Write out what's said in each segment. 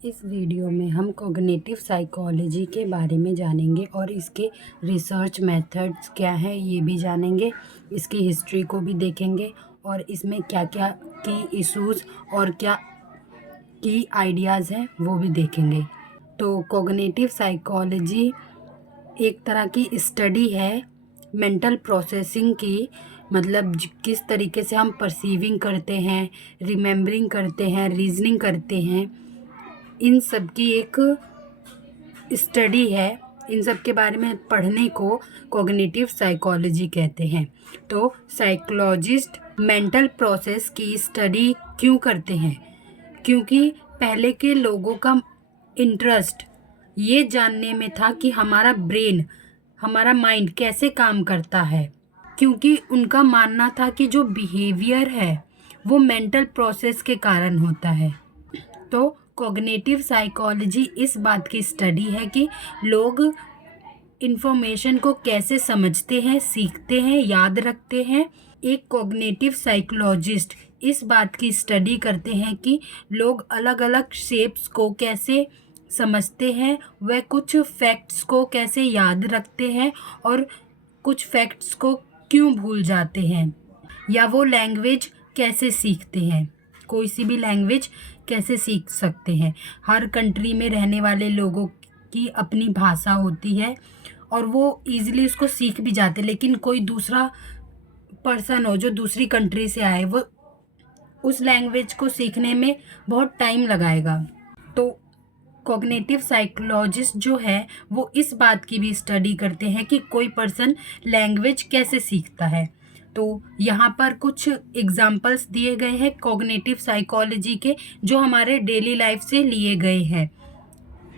इस वीडियो में हम कॉग्निटिव साइकोलॉजी के बारे में जानेंगे और इसके रिसर्च मेथड्स क्या हैं ये भी जानेंगे, इसकी हिस्ट्री को भी देखेंगे और इसमें क्या क्या की इश्यूज़ और क्या की आइडियाज़ हैं वो भी देखेंगे। तो कॉग्निटिव साइकोलॉजी एक तरह की स्टडी है मेंटल प्रोसेसिंग की, मतलब किस तरीके से हम परसीविंग करते हैं, रिमेम्बरिंग करते हैं, रीजनिंग करते हैं, इन सब की एक स्टडी है। इन सब के बारे में पढ़ने को कॉग्निटिव साइकोलॉजी कहते हैं। तो साइकोलॉजिस्ट मेंटल प्रोसेस की स्टडी क्यों करते हैं? क्योंकि पहले के लोगों का इंटरेस्ट ये जानने में था कि हमारा ब्रेन, हमारा माइंड कैसे काम करता है, क्योंकि उनका मानना था कि जो बिहेवियर है वो मेंटल प्रोसेस के कारण होता है। तो कॉग्निटिव साइकोलॉजी इस बात की स्टडी है कि लोग इन्फॉर्मेशन को कैसे समझते हैं, सीखते हैं, याद रखते हैं। एक कॉग्निटिव साइकोलॉजिस्ट इस बात की स्टडी करते हैं कि लोग अलग अलग शेप्स को कैसे समझते हैं, वह कुछ फैक्ट्स को कैसे याद रखते हैं और कुछ फैक्ट्स को क्यों भूल जाते हैं, या वो लैंग्वेज कैसे सीखते हैं, कोई सी भी लैंग्वेज कैसे सीख सकते हैं। हर कंट्री में रहने वाले लोगों की अपनी भाषा होती है और वो ईज़िली उसको सीख भी जाते, लेकिन कोई दूसरा पर्सन हो जो दूसरी कंट्री से आए, वो उस लैंग्वेज को सीखने में बहुत टाइम लगाएगा। तो कॉग्निटिव साइकोलॉजिस्ट जो है वो इस बात की भी स्टडी करते हैं कि कोई पर्सन लैंग्वेज कैसे सीखता है। तो यहाँ पर कुछ एग्जाम्पल्स दिए गए हैं कॉग्निटिव साइकोलॉजी के, जो हमारे डेली लाइफ से लिए गए हैं।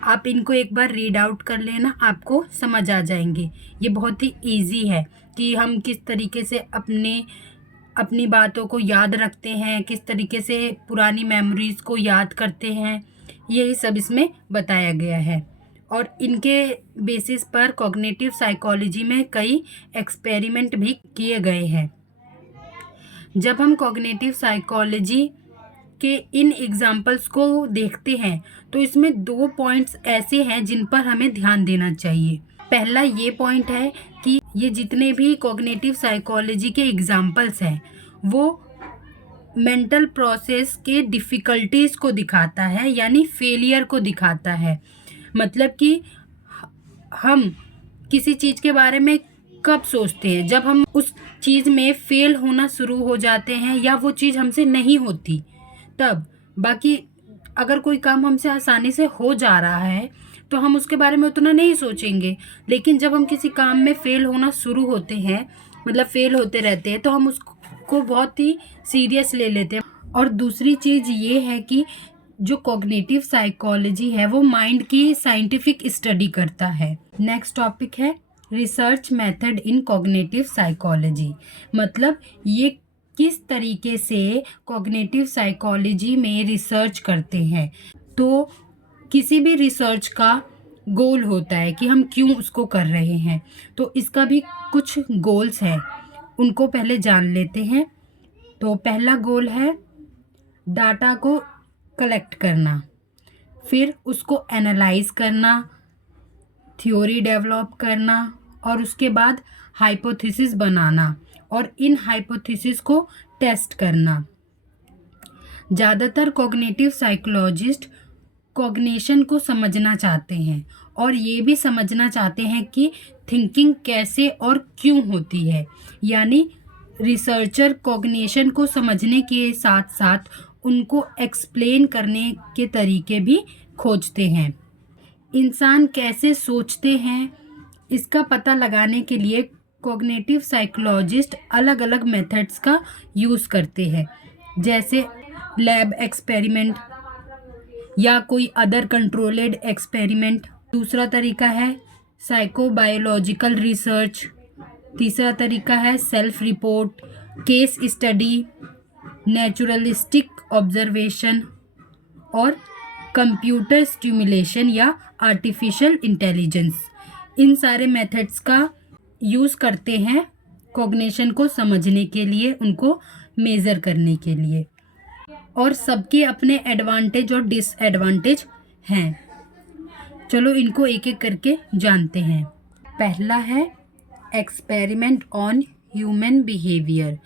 आप इनको एक बार रीड आउट कर लेना, आपको समझ आ जाएंगे। ये बहुत ही इजी है कि हम किस तरीके से अपनी बातों को याद रखते हैं, किस तरीके से पुरानी मेमोरीज को याद करते हैं, यही सब इसमें बताया गया है। और इनके बेसिस पर कॉग्निटिव साइकोलॉजी में कई एक्सपेरिमेंट भी किए गए हैं। जब हम कॉग्निटिव साइकोलॉजी के इन एग्जाम्पल्स को देखते हैं तो इसमें 2 पॉइंट्स ऐसे हैं जिन पर हमें ध्यान देना चाहिए। पहला ये पॉइंट है कि ये जितने भी कॉग्निटिव साइकोलॉजी के एग्जाम्पल्स हैं वो मेंटल प्रोसेस के डिफ़िकल्टीज़ को दिखाता है, यानी फेलियर को दिखाता है। मतलब कि हम किसी चीज़ के बारे में कब सोचते हैं, जब हम उस चीज़ में फेल होना शुरू हो जाते हैं या वो चीज़ हमसे नहीं होती तब। बाकी अगर कोई काम हमसे आसानी से हो जा रहा है तो हम उसके बारे में उतना नहीं सोचेंगे, लेकिन जब हम किसी काम में फेल होना शुरू होते हैं, मतलब फेल होते रहते हैं, तो हम उसको बहुत ही सीरियस ले लेते हैं। और दूसरी चीज़ ये है कि जो कॉग्निटिव साइकोलॉजी है वो माइंड की साइंटिफिक स्टडी करता है। नेक्स्ट टॉपिक है research method in cognitive psychology, मतलब ये किस तरीके से कॉग्निटिव साइकोलॉजी में रिसर्च करते हैं। तो किसी भी रिसर्च का गोल होता है कि हम क्यों उसको कर रहे हैं, तो इसका भी कुछ गोल्स हैं, उनको पहले जान लेते हैं। तो पहला गोल है डाटा को कलेक्ट करना, फिर उसको एनालाइज करना, थ्योरी डेवलप करना और उसके बाद हाइपोथेसिस बनाना और इन हाइपोथेसिस को टेस्ट करना। ज़्यादातर कॉग्निटिव साइकोलॉजिस्ट कॉग्निशन को समझना चाहते हैं और ये भी समझना चाहते हैं कि थिंकिंग कैसे और क्यों होती है, यानी रिसर्चर कॉग्निशन को समझने के साथ साथ उनको एक्सप्लेन करने के तरीके भी खोजते हैं। इंसान कैसे सोचते हैं इसका पता लगाने के लिए कॉग्निटिव साइकोलॉजिस्ट अलग अलग मेथड्स का यूज़ करते हैं, जैसे लैब एक्सपेरिमेंट या कोई अदर कंट्रोल्ड एक्सपेरिमेंट। दूसरा तरीका है साइकोबायोलॉजिकल रिसर्च। तीसरा तरीका है self report, case study, naturalistic observation और कंप्यूटर स्टिमुलेशन या आर्टिफिशियल इंटेलिजेंस। इन सारे मेथड्स का यूज़ करते हैं कॉग्निशन को समझने के लिए, उनको मेज़र करने के लिए। और सबके अपने एडवांटेज और डिसएडवांटेज हैं। चलो इनको एक एक करके जानते हैं। पहला है experiment on human behaviour.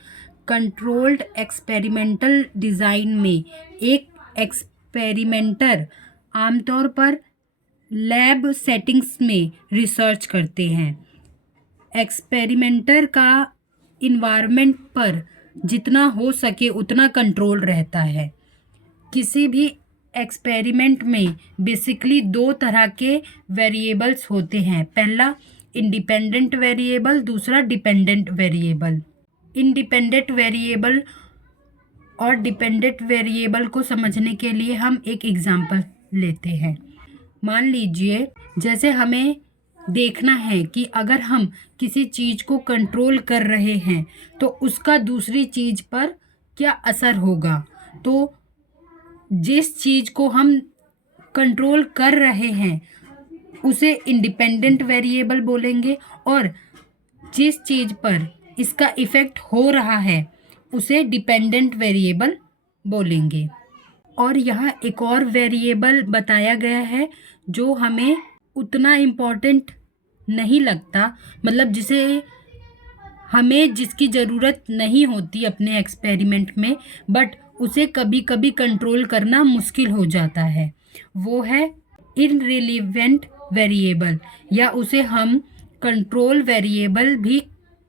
Controlled experimental design में एक एक्सपेरिमेंटर आमतौर पर लैब सेटिंग्स में रिसर्च करते हैं। एक्सपेरिमेंटर का इन्वायरमेंट पर जितना हो सके उतना कंट्रोल रहता है। किसी भी एक्सपेरिमेंट में बेसिकली दो तरह के वेरिएबल्स होते हैं। पहला इंडिपेंडेंट वेरिएबल, दूसरा डिपेंडेंट वेरिएबल। इंडिपेंडेंट वेरिएबल और डिपेंडेंट वेरिएबल को समझने के लिए हम एक एग्जांपल लेते हैं। मान लीजिए जैसे हमें देखना है कि अगर हम किसी चीज़ को कंट्रोल कर रहे हैं तो उसका दूसरी चीज़ पर क्या असर होगा। तो जिस चीज़ को हम कंट्रोल कर रहे हैं उसे इंडिपेंडेंट वेरिएबल बोलेंगे और जिस चीज़ पर इसका इफ़ेक्ट हो रहा है उसे डिपेंडेंट वेरिएबल बोलेंगे। और यहाँ एक और वेरिएबल बताया गया है जो हमें उतना इम्पोर्टेंट नहीं लगता, मतलब जिसे हमें जिसकी ज़रूरत नहीं होती अपने एक्सपेरिमेंट में, बट उसे कभी कभी कंट्रोल करना मुश्किल हो जाता है। वो है इररिलेवेंट वेरिएबल, या उसे हम कंट्रोल वेरिएबल भी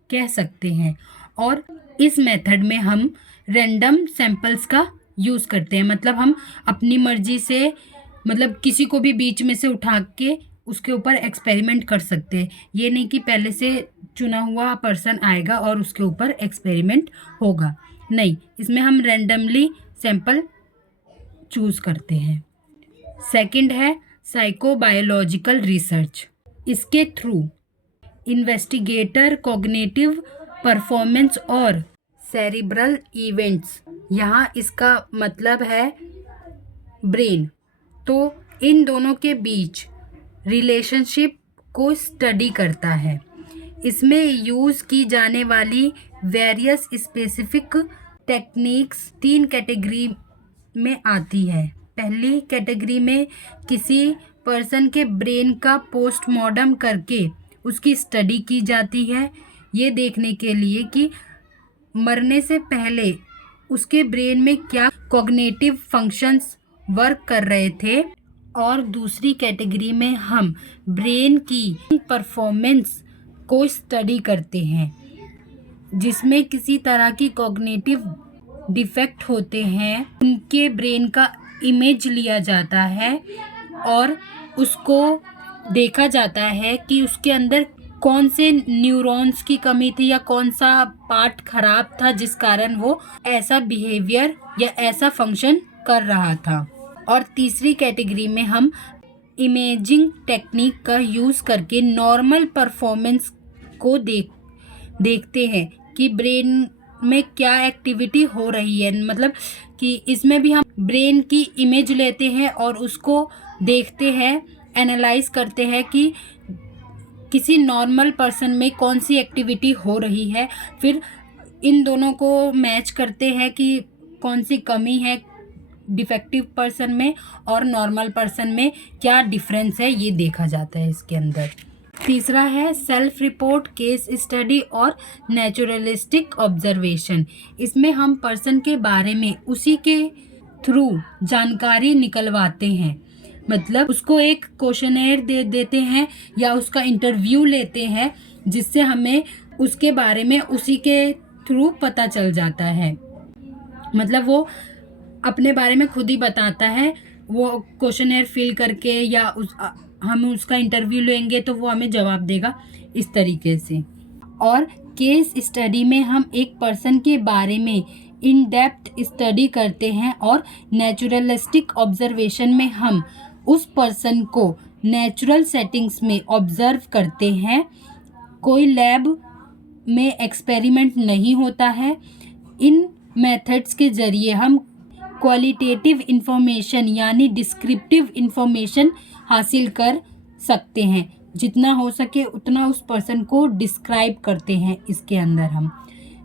कह सकते हैं। और इस मेथड में हम रैंडम सैंपल्स का यूज़ करते हैं। मतलब हम अपनी मर्जी से, मतलब किसी को भी बीच में से उठा के उसके ऊपर एक्सपेरिमेंट कर सकते हैं। ये नहीं कि पहले से चुना हुआ पर्सन आएगा और उसके ऊपर एक्सपेरिमेंट होगा, नहीं, इसमें हम रैंडमली सैंपल चूज़ करते हैं। सेकंड है साइकोबायोलॉजिकल रिसर्च। इसके थ्रू इन्वेस्टिगेटर कॉग्निटिव परफॉर्मेंस और सेरिब्रल इवेंट्स, यहाँ इसका मतलब है ब्रेन, तो इन दोनों के बीच रिलेशनशिप को स्टडी करता है। इसमें यूज़ की जाने वाली वेरियस स्पेसिफिक टेक्निक्स 3 कैटेगरी में आती है। पहली कैटेगरी में किसी पर्सन के ब्रेन का पोस्टमार्टम करके उसकी स्टडी की जाती है, ये देखने के लिए कि मरने से पहले उसके ब्रेन में क्या कॉग्निटिव फंक्शंस वर्क कर रहे थे। और दूसरी कैटेगरी में हम ब्रेन की परफॉर्मेंस को स्टडी करते हैं, जिसमें किसी तरह की कॉग्निटिव डिफेक्ट होते हैं, उनके ब्रेन का इमेज लिया जाता है और उसको देखा जाता है कि उसके अंदर कौन से न्यूरॉन्स की कमी थी या कौन सा पार्ट खराब था जिस कारण वो ऐसा बिहेवियर या ऐसा फंक्शन कर रहा था। और तीसरी कैटेगरी में हम इमेजिंग टेक्निक का यूज़ करके नॉर्मल परफॉर्मेंस को देखते हैं कि ब्रेन में क्या एक्टिविटी हो रही है। मतलब कि इसमें भी हम ब्रेन की इमेज लेते हैं और उसको देखते हैं, एनालाइज करते हैं कि किसी नॉर्मल पर्सन में कौन सी एक्टिविटी हो रही है। फिर इन दोनों को मैच करते हैं कि कौन सी कमी है डिफेक्टिव पर्सन में और नॉर्मल पर्सन में, क्या डिफरेंस है, ये देखा जाता है इसके अंदर। तीसरा है सेल्फ रिपोर्ट केस स्टडी और नेचुरलिस्टिक ऑब्जर्वेशन। इसमें हम पर्सन के बारे में उसी के थ्रू जानकारी निकलवाते हैं, मतलब उसको एक क्वेश्चनेयर दे देते हैं या उसका इंटरव्यू लेते हैं, जिससे हमें उसके बारे में उसी के थ्रू पता चल जाता है। मतलब वो अपने बारे में खुद ही बताता है, वो क्वेश्चनेयर फिल करके, या हम उसका इंटरव्यू लेंगे तो वो हमें जवाब देगा, इस तरीके से। और केस स्टडी में हम एक पर्सन के बारे में इन डेप्थ स्टडी करते हैं और नेचुरलिस्टिक ऑब्जर्वेशन में हम उस पर्सन को नेचुरल सेटिंग्स में ऑब्जर्व करते हैं। कोई लैब में एक्सपेरिमेंट नहीं होता है। इन मेथड्स के ज़रिए हम क्वालिटेटिव इंफॉर्मेशन यानी डिस्क्रिप्टिव इंफॉर्मेशन हासिल कर सकते हैं। जितना हो सके उतना उस पर्सन को डिस्क्राइब करते हैं इसके अंदर हम।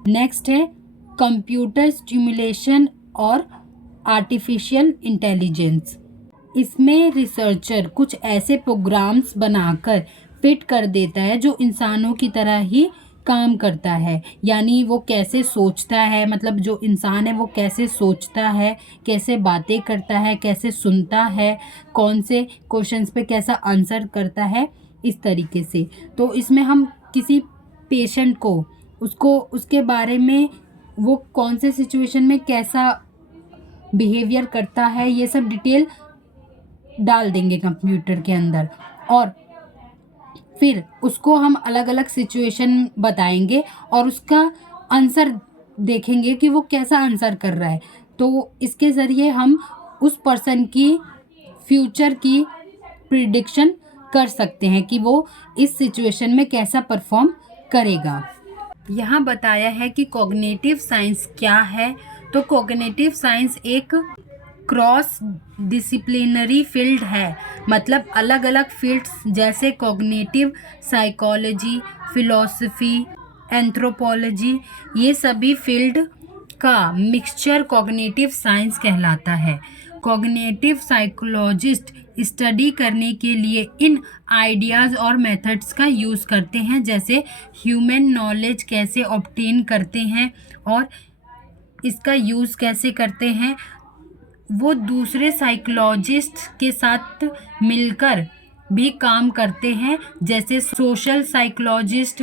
नेक्स्ट है कंप्यूटर स्टिमुलेशन और आर्टिफिशियल इंटेलिजेंस। इसमें रिसर्चर कुछ ऐसे प्रोग्राम्स बनाकर फिट कर देता है जो इंसानों की तरह ही काम करता है। यानी वो कैसे सोचता है, मतलब जो इंसान है वो कैसे सोचता है, कैसे बातें करता है, कैसे सुनता है, कौन से क्वेश्चंस पे कैसा आंसर करता है, इस तरीके से। तो इसमें हम किसी पेशेंट को उसको उसके बारे में, वो कौन से सिचुएशन में कैसा बिहेवियर करता है, ये सब डिटेल डाल देंगे कंप्यूटर के अंदर। और फिर उसको हम अलग अलग सिचुएशन बताएंगे और उसका आंसर देखेंगे कि वो कैसा आंसर कर रहा है। तो इसके ज़रिए हम उस पर्सन की फ्यूचर की प्रिडिक्शन कर सकते हैं कि वो इस सिचुएशन में कैसा परफॉर्म करेगा। यहाँ बताया है कि कॉग्निटिव साइंस क्या है। तो कॉग्निटिव साइंस एक क्रॉस डिसिप्लिनरी फील्ड है, मतलब अलग अलग फील्ड्स जैसे कॉग्निटिव साइकोलॉजी, फिलॉसफी, एंथ्रोपोलॉजी, ये सभी फील्ड का मिक्सचर कॉग्निटिव साइंस कहलाता है। कॉग्निटिव साइकोलॉजिस्ट स्टडी करने के लिए इन आइडियाज़ और मेथड्स का यूज़ करते हैं, जैसे ह्यूमन नॉलेज कैसे ऑब्टेन करते हैं और इसका यूज़ कैसे करते हैं। वो दूसरे साइकोलॉजिस्ट के साथ मिलकर भी काम करते हैं, जैसे social psychologist,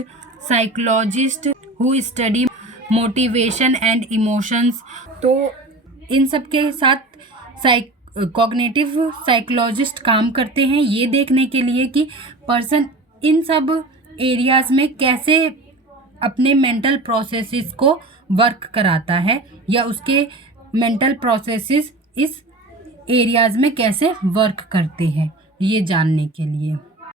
psychologist who study motivation and emotions. तो इन सब के साथ कॉग्निटिव साइकोलॉजिस्ट काम करते हैं, ये देखने के लिए कि पर्सन इन सब एरियाज़ में कैसे अपने मेंटल प्रोसेसेस को वर्क कराता है, या उसके मेंटल प्रोसेसेस इस एरियाज़ में कैसे वर्क करते हैं, ये जानने के लिए।